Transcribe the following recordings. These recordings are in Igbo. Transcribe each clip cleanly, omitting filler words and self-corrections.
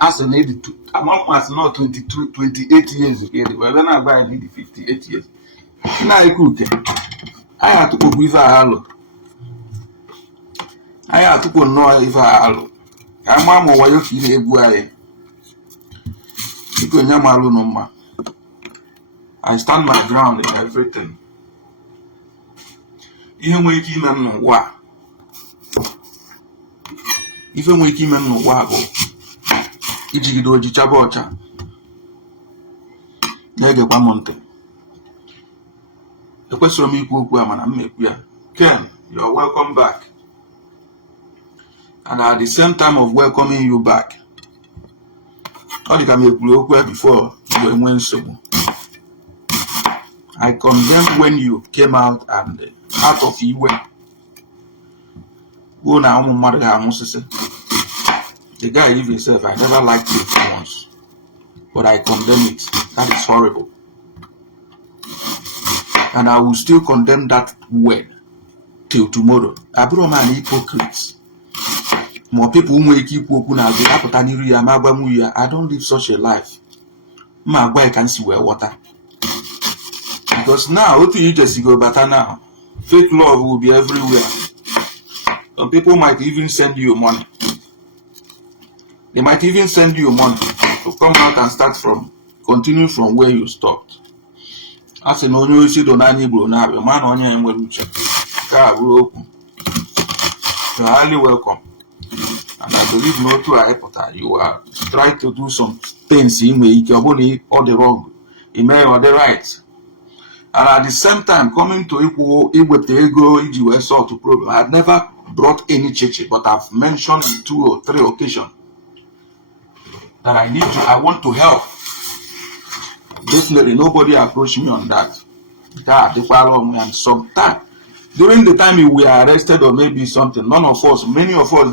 as an 82, I'm almost not 22, 28 years old, but then I buy 58 years. Now I cook. I had to cook with a halo. I had to go no if I halo. I'm a way of feeling a boy. Because I'm alone. I stand my ground in everything. Even when you keep them no wa. Even when you keep them no wa go. Ijigido jichabocha. Nege kwa monte. The question me Ken, you're welcome back. And at the same time of welcoming you back, all you can make before you went so. I condemn when you came out and out of you went. Go now, the guy leave himself. I never liked it once, but I condemn it. That is horrible. And I will still condemn that word till tomorrow. Abro man hypocrites. More people who keep walking out the I don't live such a life. My boy can see where water. Because now, what do you just go better now? Fake love will be everywhere. Some people might even send you money. They might even send you money to come out and continue from where you stopped. As an only see don't Igbo now, a man on your wheelchair. You're highly welcome. And I believe no to a hypothetical. You are trying to do some things in way you all the wrong, you may or the right. And at the same time, coming to Igbo the ego Igbo sort of problem. I have never brought any church, but I've mentioned in 2 or 3 occasions that I want to help. Definitely nobody approached me on that. They follow me, and sometimes during the time we were arrested or maybe something, many of us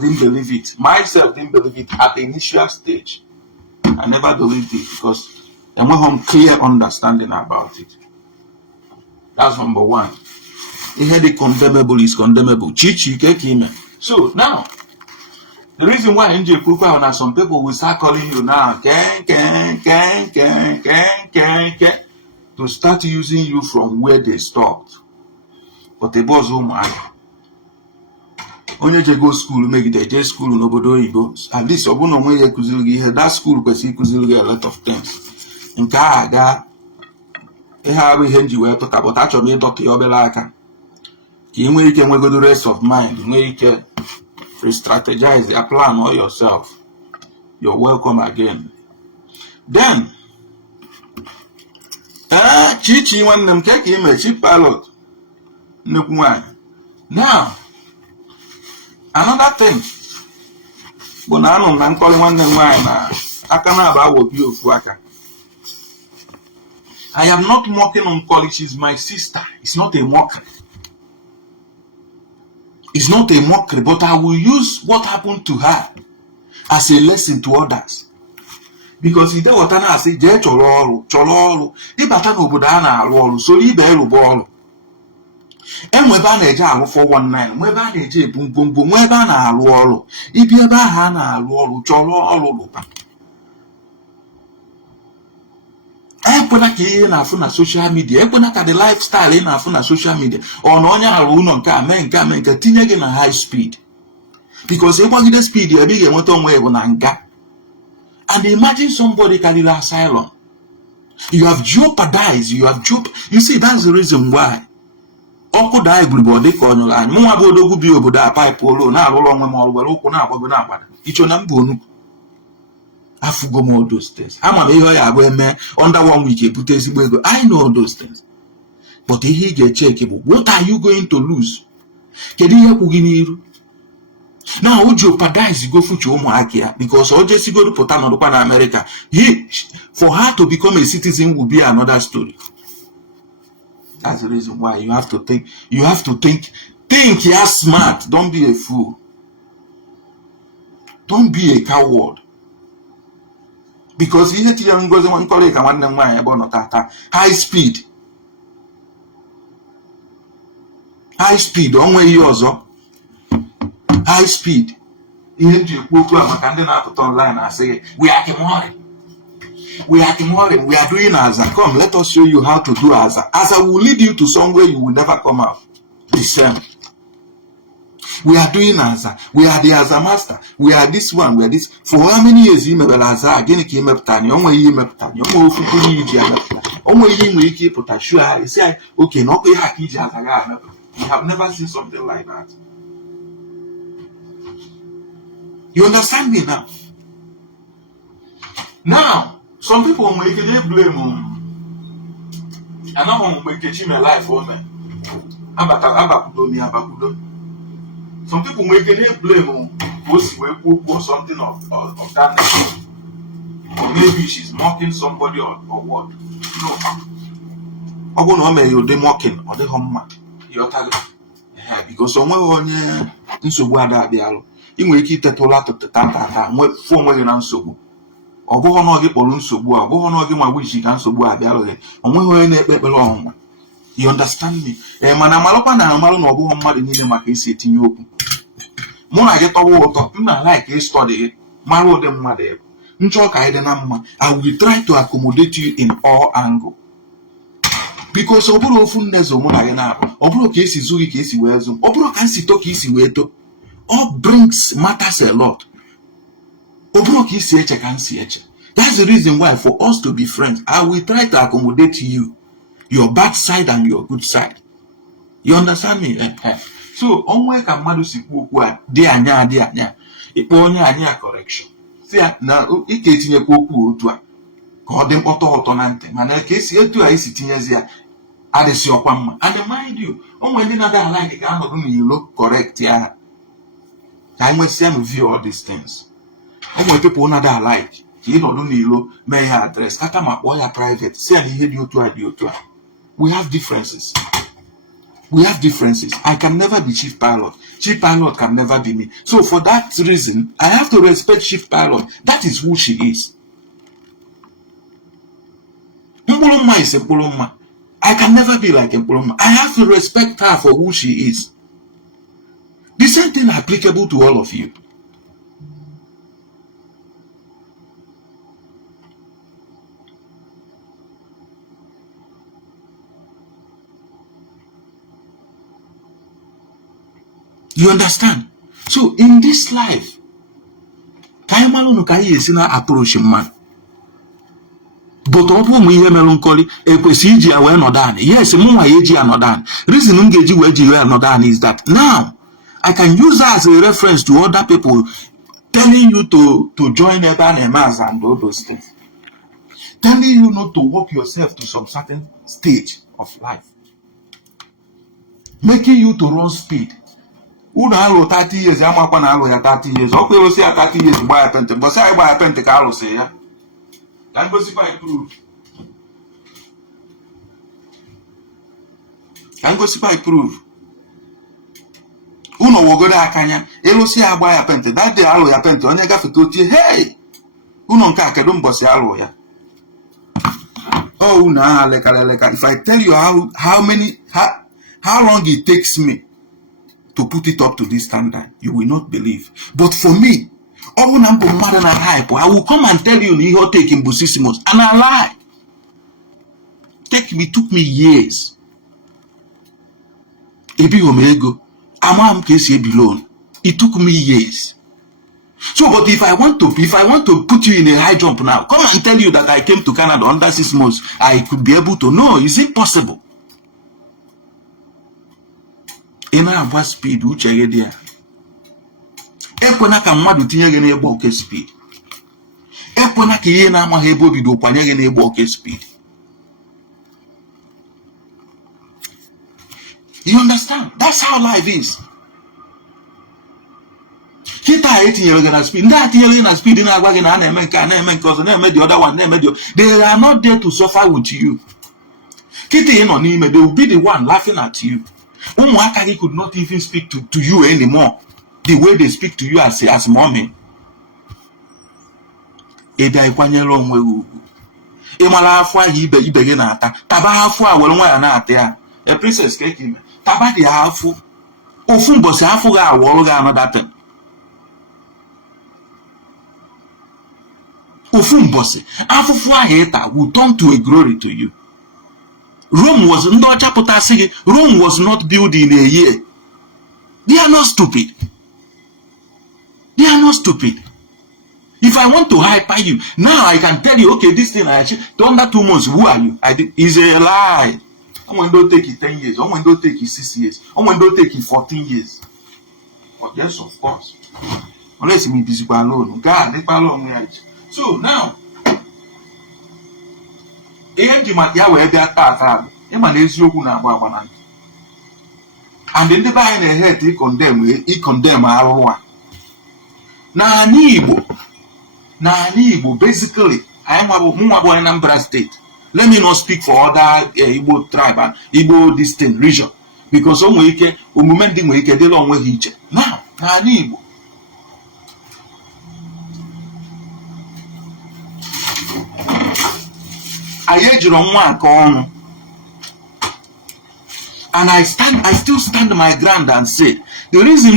didn't believe it. Myself didn't believe it at the initial stage. I never believed it because I want some clear understanding about it. That's number 1. The condemnable is condemnable. So now, the reason why and some people will start calling you now, to start using you from where they stopped. But the boss won't mind. Only they go school, make it a school, nobody goes. At least, I won't know that school, but he could a lot of things. In Canada, they have a hand you talk about actually Dr. Obelaka. You can go the rest of mind, you can strategize a plan all yourself. You're welcome again. Then, Chichi one them take him a cheap pilot. Now, another thing. But now I'm calling one them wine. I can't about you fuaka. I am not mocking on college. She's my sister. It's not a mockery. It's not a mockery, but I will use what happened to her as a lesson to others. Because if they were to say, Choloro, the pattern of Budana roll, so you bear ball. And we're banner 419, we're banner boom boom boom, we're banner roll. If you're banner roll, Choloro. Na social media, the lifestyle in na social media, or no one can tinye na high speed. Because if you get speed, you're big and what on way and imagine somebody carrying asylum. You have jeopardized, you see, that's the reason why. Oko die everybody call you line. Mo abodo go bi obodo pipe polo na alolo nwe mo were okwu na agbago na agbada. Icho na mbo onu. Afugo mo those things. Ama me ihe ya go eme under 1 week ebute ezigbo ego. I know those things. But ihe ga check bụ, what are you going to lose? Kedu ihe kwụ gị n'iru? Now would you jeopardize go future ụmụaka because Ogechi go pụta n'ọdụkwa na America. For her to become a citizen will be another story. That's the reason why you have to think. Think you're smart. Don't be a fool. Don't be a coward. Because you get young girls one colleague and one about high speed. High speed, don't wear yours up. High speed. ihe nji ekwu okwu a maka ndị na-apụta online na-asị we are Kimori. We are Kimori. We are doing Aza. Come, let us show you how to do Aza. Aza will lead you to somewhere you will never come out. The same. We are doing Aza. We are the Aza master. We are this one. We are this. For how many years you remember Aza? Again, you meptani. Only you meptani. Only you meptani. Only you keep put a sure. You say, okay, no, we have Aza. We have never seen something like that. You understand me now? Now, some people make a blame on. And I want to make a my life on me. Some people make a blame on something of that nature. Or maybe she's mocking somebody or what. No. I want to know they mocking or they hum. You're target. Because somewhere on in so bad at the allo. You will keep the tola to the tata and wait for when you're so. Or go on or get balloons so good, go on or get my wish you can so good at the other. And when we're in a paper long. You understand me? And when I'm up and I'm no go on mad in the market sitting open. Mona get a water, like a study, my road and mother. I will try to accommodate you in all angles. Because Oburo Fundes or Mona, Oburo case is Zuri case you wear Zoom, Oburo can see talk easy way to. All brings matters a lot. Oburo case can see it. That's the reason why for us to be friends, I will try to accommodate you, your bad side and your good side. You understand me? So, onwe ka mmadụ si kwu okwu a dị anya ikpe onye anya correction. Si na ike etinyekwa okwu otu a ka ọ dị mkpọtọ na ntị mana ka esi etu a esi tinyezi ya adịsị ọkwa mma. And mind you, onwe ndị na-ada like ka anọdụ n'ilo correct ya ka anyị nwesịa m view all these things. Onwe people na-ada like ka ịnọdụ n'ilo mee ya address kaka ma kpọọ ya private si ya na ihe dị otu a dị otu a. We have differences. We have differences. I can never be chief pilot. Chief pilot can never be me. So for that reason, I have to respect chief pilot. That is who she is. Mpuluma is Mpuluma. I can never be like Mpuluma. I have to respect her for who she is. The same thing applicable to all of you. You understand? So in this life, Kaimalu Nukai is in an approach man. But open me melancholy, a procedure were not done. Yes, more age are not done. Reason Ungeji were not done is that now I can use that as a reference to other people telling you to join a band and mass and all those things. Telling you not to walk yourself to some certain stage of life. Making you to run speed. Who know 30 years, I'm up on 30 years. Okay, we'll say 30 years buy a pente, but say I buy a pente, Carlos say, yeah. Can go see if I prove. Can go see if I prove. Uno will go there, Kanya. Elo say I buy a pente. That day, I'll ya pente. On your gaff to hey. Uno kaka don't boss ya. Oh, nah, like. If I tell you how long it takes me to put it up to this standard, you will not believe. But for me, I will come and tell you you're taking Busisimos, and I lie. Took me years. Ebi omego, amam kesi below. It took me years. So, but if I want to put you in a high jump now, come and tell you that I came to Canada under 6 months, I could be able to. No, is it possible? Ena ava speed uche gị dia. Ekwena ka mmadụ tinye gị n'egbe oke speed. Ekwena ka ihe na-amaghị ebe obido kwanye gị n'egbe oke speed. You understand? That's how life is. Kita etinyere gị na speed. Ndị atinyere gị na speed na-agwa gị na a na-eme nke a na-eme nke ọzọ na-eme the other one na-eme the other. They are not there to suffer with you. Kita ị nọ n'ime, they will be the one laughing at you. Umuakagi could not even speak to you anymore the way they speak to you as mommy. Eda ikwanyelo onwe ugwu. Ịmara afọ ahụ ibe gị na-ata. Taba afọ a were nwa ya na-ata ya. A princess cake ime. Taba dị afọ. Ofu mbọsị afọ ga awọrọ ga another thing. Ofumbosi, afufu ahita will turn to a glory to you. Rome was not built in a year. They are not stupid. They are not stupid. If I want to hyper you, now I can tell you, okay, this thing I achieved under 2 months. Who are you? It's a lie. I'm going to take it 10 years. I'm going to take it 6 years. I'm going to take it 14 years. But yes, of course. Unless me busy alone. God, they alone. So now, and then the buy in the head, he condemn our na Igbo, basically, I'm a Anambra State. Let me not speak for other Igbo tribe and Igbo distinct region. Because now, Igbo. And I still stand my ground and say, the reason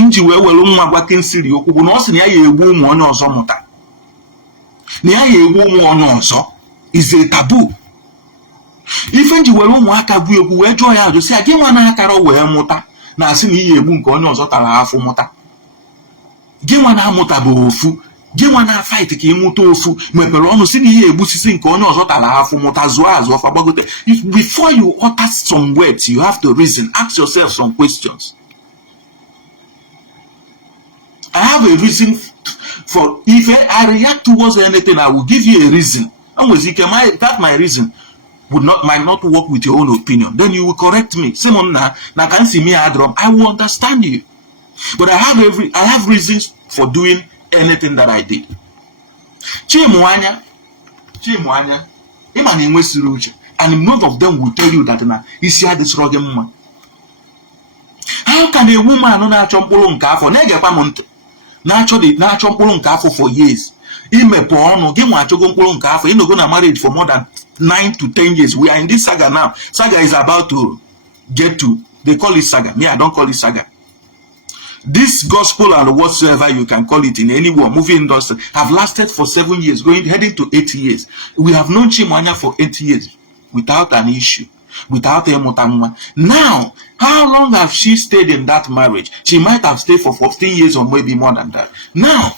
is a taboo. If you were waka we joy out to say, I didn't want to carry away mota. Now, I see you won't go on half mota. Give one motabofu, give one fight a mutofu, Meperono see ye busy corner or half motazoas of about. Before you utter some words, you have to reason, ask yourself some questions. I have a reason for if I react towards anything, I will give you a reason. And that my reason might not work with your own opinion. Then you will correct me. Someone na can see me I will understand you. But I have reasons for doing anything that I did. Chimwanya, and none of them will tell you that is here this rugged man. How can a woman not chompolo nkafo? Naturally, for years. You're not gonna marriage for more than 9 to 10 years. We are in this saga now. Saga is about to get to. They call it saga. Me, I don't call it saga. This gospel and whatsoever you can call it in any war, movie industry, have lasted for 7 years, heading to 8 years. We have known Chimwanya for 8 years without an issue, without a motamwa. Now, how long have she stayed in that marriage? She might have stayed for 14 years or maybe more than that. Now,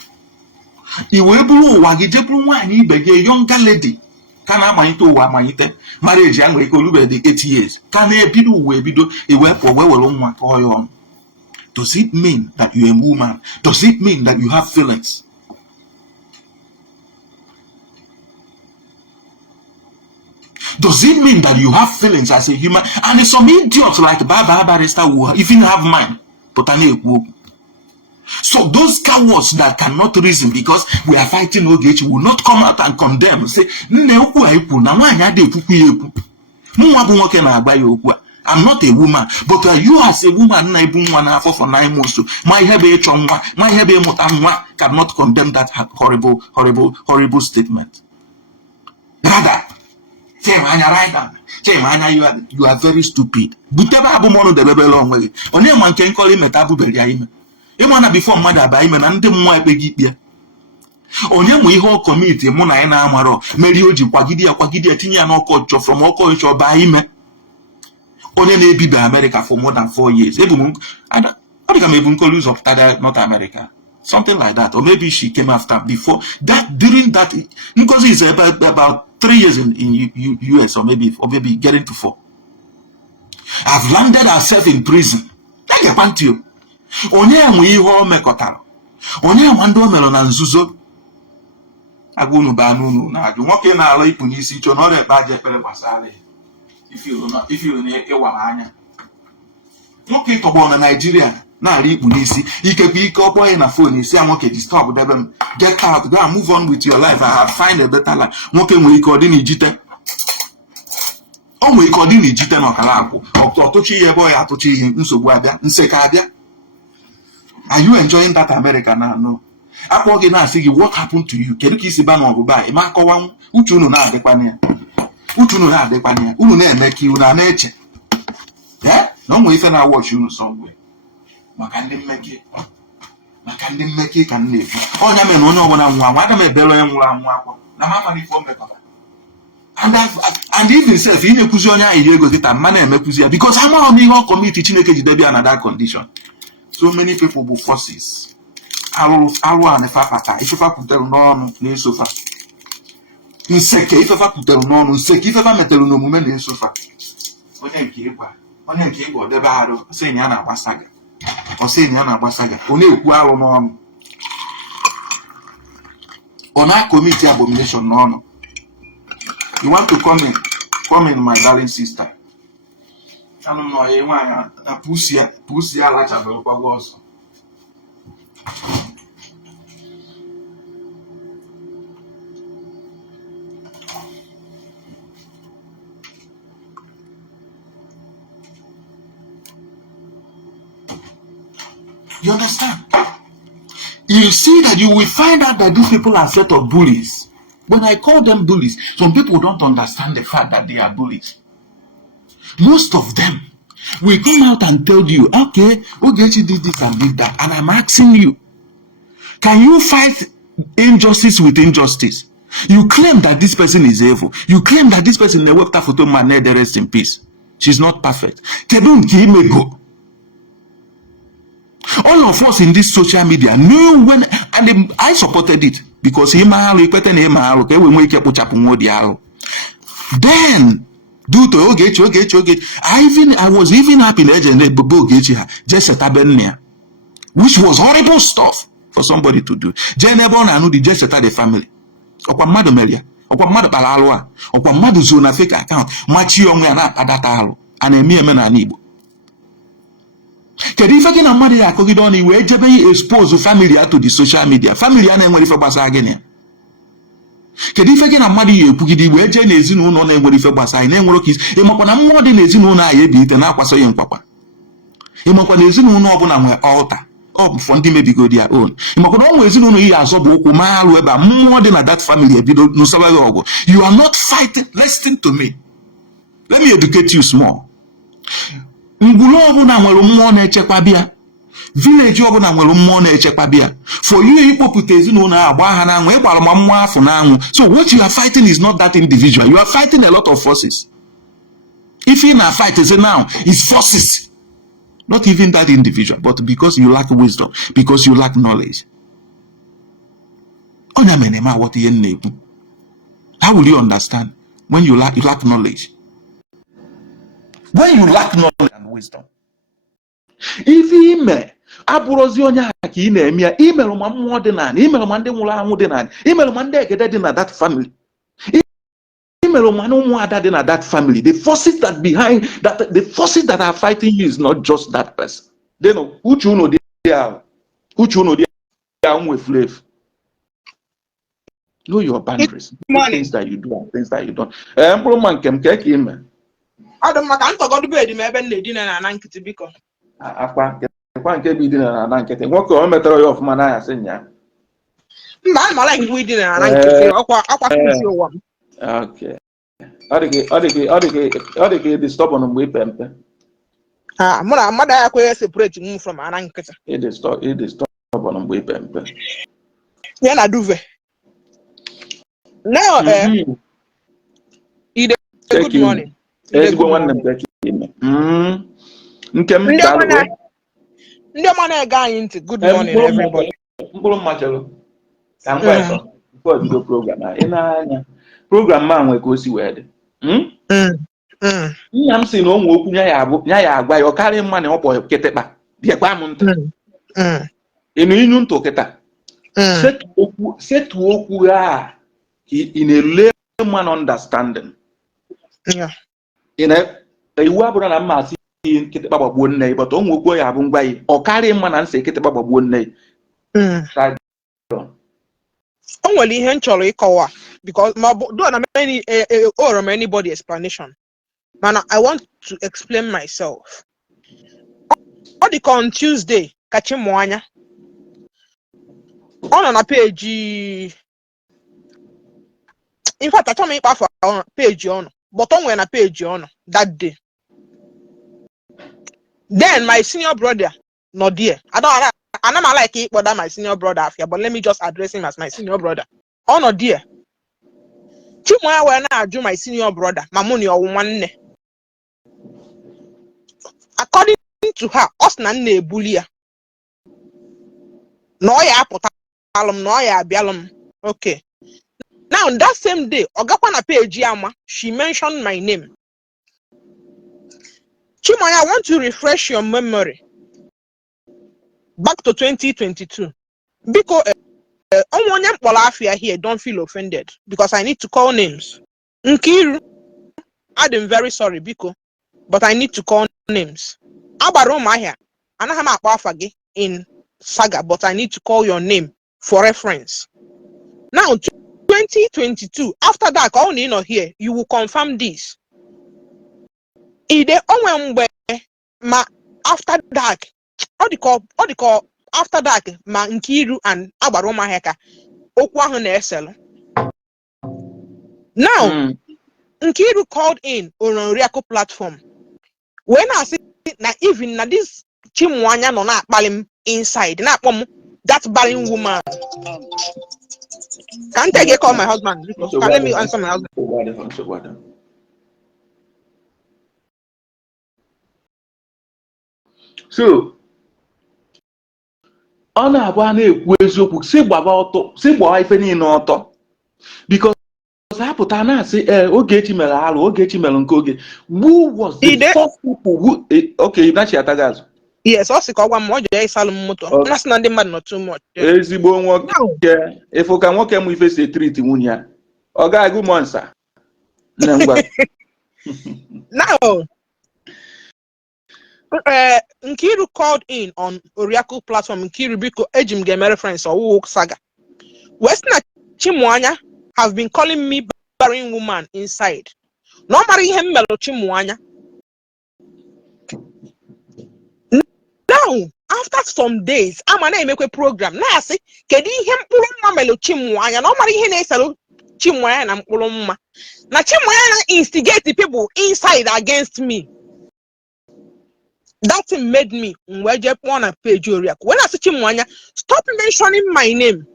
a younger lady can marriage young 8 years. Can a does it mean that you're a woman? Does it mean that you have feelings? Does it mean that you have feelings as a human? And some idiots like Baba Barrister who even have mind. So those cowards that cannot reason because we are fighting Ogechi will not come out and condemn. Say, I'm not a woman, but you as a woman, for 9 months. My cannot condemn that horrible statement. Rather, you are very stupid. Before mother by him and onye mu ihe community mu na ina amaro meri oji kwagidi tinye na okocho from okocho ba ime onye na ebibe America for more than 4 years ebum I think maybe lose of North America, something like that, or maybe she came after before that. During that, because it's about 3 years in US or maybe getting to 4. I've landed herself in prison. Take a pantio. Onye enwe ihe o mekọtara, onye nwando o melo na nzuzo agunu ba nunu na aju nwoke na ala ipu n'isi cho na ore ba je pere gbasara if you na ewa anya nwoke tọgbọ na Nigeria na ala ipu n'isi ikekwe ike ọkpọ na phone isi nwoke disturb debe m, get out, go and move on with your life. I have find a better life. Nwoke nwere ike ọdị n'ijite o nwere ike ọdị n'ijite na ọkara akwụ ọtụchi ihe ebe ọ ya atụchi ihe nsogbu abịa nseka abịa. Are you enjoying that America now? No. Akwoge na asị gị what happened to you? Kedu ka isi ba na ọgụba ịma akọwa uche unu na-adịkwanya unu na-eme ka unu na-eche na onwe ife na watch unu somewhere maka ndị mmeke maka ndị mmekọ ka m na-ekwu. Ọnya mere na onye ọbụla nwụrụ anwụ aga m ebere onye nwụrụ anwụ akwa na ma mara ife o mekọta. And even self ị na-ekwuzi onye ahụ iri ego kịta mma na-emekwuzi ya because amaghị m ihe ọ kọmiti Chineke jide bịa na that condition. So many people bụ forces. Arụ a nefa kpata ifefa kwutere n'ọnụ na-esofa. Nseke ifefa kwutere n'ọnụ, nseke ifefa metere n'omume na-esofa. Onye nke ịgwa ọdebe arụ ọsị na ya na-agba saga. Ọsị na ya na-agba saga. Ọ na-ekwu arụ n'ọnụ. Ọ na-akọmiti abomination n'ọnụ. You want to come in, my darling sister. I don't know, you want to pussy, I like a little also. You understand? You see that you will find out that these people are a set of bullies. When I call them bullies, some people don't understand the fact that they are bullies. Most of them will come out and tell you, okay, Ogechi did this and did that. And I'm asking you, can you fight injustice with injustice? You claim that this person is evil. You claim that this person, the webta photo man, the rest in peace. She's not perfect. All of us in this social media knew when, and I supported it because then, due to Ogechi, I was even happy just which was horrible stuff for somebody to do. Jenebon and the just the family. Okwa mmadụ melia, okwa mmadụ kpara alụ a, okwa mmadụ zo na fake account, machi onwe ya na-adata alụ, a na-eme na n'Igbo. Kedu ife gị na mmadụ ya akọgide ọnụ iwe ejebe expose family ya to the social media. Family ya na-enwere ife gbasara gịnị ya. Kedu ife gị na mmadụ ya ekwugide iwe eje n'ezinụlọ na-enwere ife gbasara na-enwere ka ịmakwa na mmụọ dị n'ezinụlọ ahụ ebi ite na-akwasa ya nkwakwa. Ịmakwa na ezinụlọ ọbụla nwere altar. Oh, for ndị mebigo their own. Ịmakwa na ọ nwere ezinụlọ ihe azọ bụ okwu ma arụ ebe a mmụọ dị na that family ebido n'ụsọba gị ọgụ. You are not fighting. Listen to me. Let me educate you small. Ngwuru ọbụla nwere mmụọ na-echekwa bịa. Village ọbụla nwere mmụọ na-echekwa bịa. For you ikpopụta ezinụlọ ahụ agba ha n'anwụ ịgbara ma mmụọ afọ n'anwụ. So what you are fighting is not that individual. You are fighting a lot of forces. If you na fight is now, it's forces. Not even that individual, but because you lack wisdom, because you lack knowledge. How will you understand when you lack knowledge? When you lack knowledge and wisdom. If you may, Aburozionya Hakine, email more than an email Monday Mulan, email Monday get in that family. That family, the forces that behind that, the forces that are fighting you is not just that person. They know who you know they are, they are with live. Know your boundaries, things that you do and things that you don't. Man can take him. I don't want to go to bed. Maybe dinner and uncle to become. I can't be dinner and uncle. What go on matter of manana, senior? I'm like we dinner and uncle. Okay. They stop on way pempe. Mother acquire separate from an uncle. It is stop on way pempe. Then I do. Now, good morning. Let's go on and take him. Good morning, everybody. I'm welcome. Before the program, program man we go see where. I'm saying no more ya agwa yo carry money up or ketepa. Dia kwa muntu. Inu to keta. Set woku ya in a layman understanding. Yeah. In a wabura na masi ketepa babu nei but on woku ya abungwa yi or carry man and say ketepa babu nei. Only ihe nchọrọ ịkọwa because my don't many or anybody explanation. Man, I want to explain myself. On Tuesday, catching Moanya on a page. In fact, I told me on page on, but on a page on that day. Then my senior brother no dear. I don't like it, but that my senior brother here, but let me just address him as my senior brother. Oh no dear. Chimoya when I do my senior brother, my money or one. According to her, us na bulia. No ya potalum, no ya bialum. Okay. Now that same day, Ogakwana page Yama, she mentioned my name. Chimoya, I want to refresh your memory back to 2022. Because here, don't feel offended because I need to call names. Nkiru, I'm very sorry, Biko, but I need to call names. Abaroma here, Anahama Kwafagi in Saga, but I need to call your name for reference. Now, 2022, after that, call in or here, you will confirm this. Ma after dark, all the call after dark, ma Nkiru and Abaroma Heka, Okwa na now, Nkiru called in on Riako platform. When I say na even na this Chimwanya no na balim inside, na that baling woman. Can't I call my husband? Let me answer my husband. So, ọ na-agba na-ekwu eziokwu si gbaba ọtọ si gbaa ife niile ọtọ because hapụta na-asị Ogechi mere alụ Ogechi mere nke oge. Who was the first people who okay nachi atagazụ? Yes, ọ sị ka ọ gwa m ọ jere ịsalụ m moto na sị na ndị mmadụ nọ too much. Ezigbo nwoke ịfụ ka nwoke m ife si treat nwunye ya ọ ga-agụ m nsa nne m gwa now Nkiru called in on Oriakụ platform. Nkiru biko ejim game reference or Saga. Western Chimwanya have been calling me barren woman inside. No marry him melo Chimwanya. Now, after some days, I'm gonna make a program. Now I say, kedi him puluma melo Chimwanya. No marry him salo Chimwanya na puluma. Na Chimwanya instigate the people inside against me. That made me when I page when I see Chimwanya, stop mentioning my name.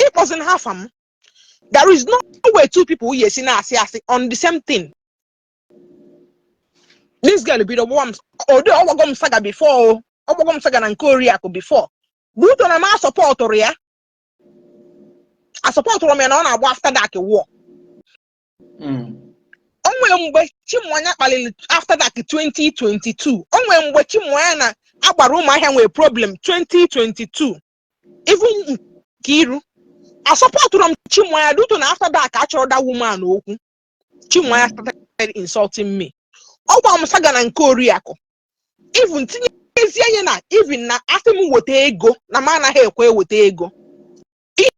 It wasn't half of them. There is no way two people yes in on the same thing. This girl be the one or the Ogom Saga before Ogom Saga and Korea before. But on a mass support or I support women on after that war. After that 2022 onwe mgbe Chimwanya agbara ụmụ ahịa nwe problem 2022 even Nkiru I support from Chimwanya due to after that I chọrọ that woman okwu Chimwanya started insulting me ọgba m Saga na nke Oriakụ even tinye ezi anya na even na asị m weta ego na ma anaghị ekwe weta ego ihe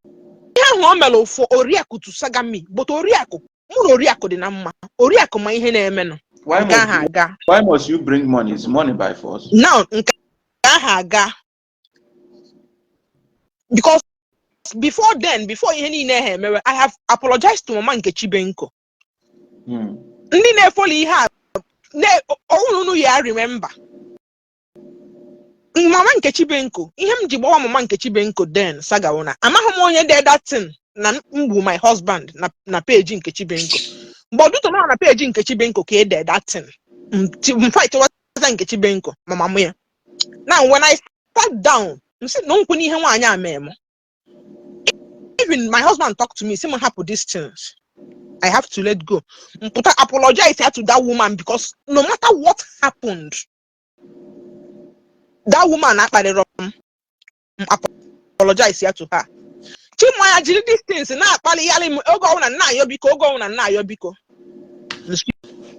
ahụ o mere for Oriakụ to Saga me but Oriakụ Oriakụ dị na mma Oriakụ ma ihe na-eme no why must you bring money? It's money by force. Now because before then before ihe niile mere I have apologized to Mama Nkechi Benko. Ndị na-efolo ihe a unu ya remember Mama Nkechi Benko ihe m ji gbawa Mama Nkechi Benko then Saga wona amaghị m onye dey that thing na mgbu my husband na page Nkechi Benko but do to na page Nkechi Benko ka dey that thing fight was Nkechi Benko mama m ya now when I sat down m say no nkwu ihe nwaanyị amemo even my husband talked to me say mo happen these things I have to let go but I apologize to that woman because no matter what happened that woman apologize to her. Chimwanya jiri these things na akpali yali ogo una na yobiko ogo una na yobiko.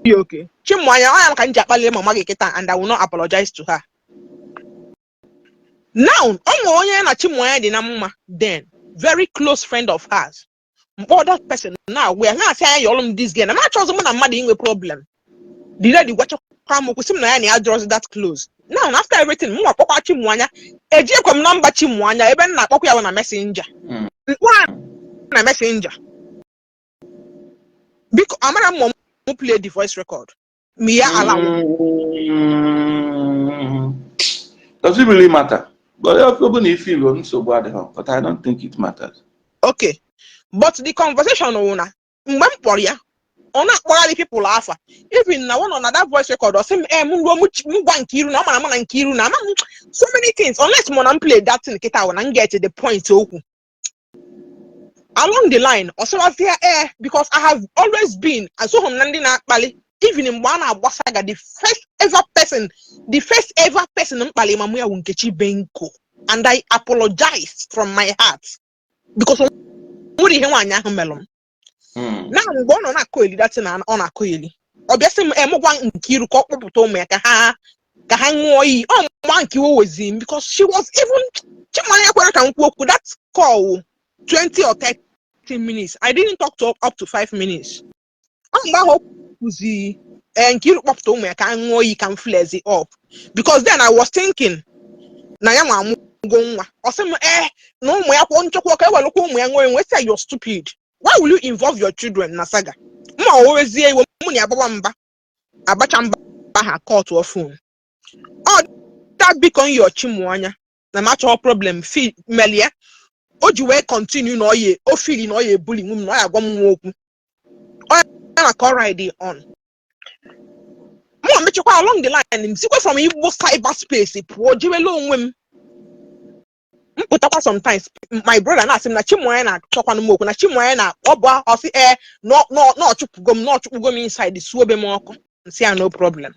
Okay. Chimwanya I am kan jakpali mama geketa and I will not apologize to her. Now, onye na Chimwanya dị na mma then very close friend of hers. But that person now we are not saying you this girl. I'm not sure someone na mmadụ inwe problem. The lady watch come kusim na ya na address that close. Now after everything mwa akpọkwa Chimwanya ejekwa m number Chimwanya ebe na akpọkwa ya na messenger. Na messenger. Because amara mo play the voice record. Me ya allow. Does it really matter? But if you want so bad, but I don't think it matters. Okay, but the conversation ona mgbe m kpọrọ ya ọ na-akpọgharị people afa even na one on that voice record or sị m m ruo m gwa Nkiru na ọ mara na Nkiru na so many things unless mo na play that thing kita na get to the point okwu along the line also because I have always been so hom na ndị na-akpali even mgbe a na-agba Saga the first ever person mkpali mamu ya Nkechi Benko, and I apologize from my heart because nwere ihe nwanyị ahụ melụ na mgbe ọ nọ na-akọ eli dat na ọ na-akọ eli ọ bịa sị m gwa Nkiru ka ọ kpọpụta ụmụ ya ka ha ṅụọ iyi ọ mgba Nkiru wezi m because she was even Chimanya kwere ka m kwuo okwu that call 20 or 30 minutes. I didn't talk to up to 5 minutes. Mgbe ahụ kwuzi Nkiru kpọpụta ụmụ ya ka ṅụọ iyi ka m flex it up because then I was thinking na ya nwa amụgo nwa ọ sị m na ụmụ ya kwụọ nchekwa ka ewelụkwa ụmụ ya ṅụọ enwe say you're stupid. Why will you involve your children na Saga? Ma owezie iwe mụ na abawa mba abacha mba ha court or phone. Oh, that become your Chimuanya na matter problem feel melia o ji wee continue na oye o feel na oye bully mụ na ya gwa m okwu. O na call ride on. Mo mechekwa along the line m sikwe from Igbo cyberspace pụọ jiwelo onwe m. Mpụtakwa sometimes my brother na-asị m na Chimuanya na-achọkwanụ m okwu na Chimuanya na ọ bụ ọsị n'ọchụpụgo m inside suobe m ọkụ nsị ya no problem.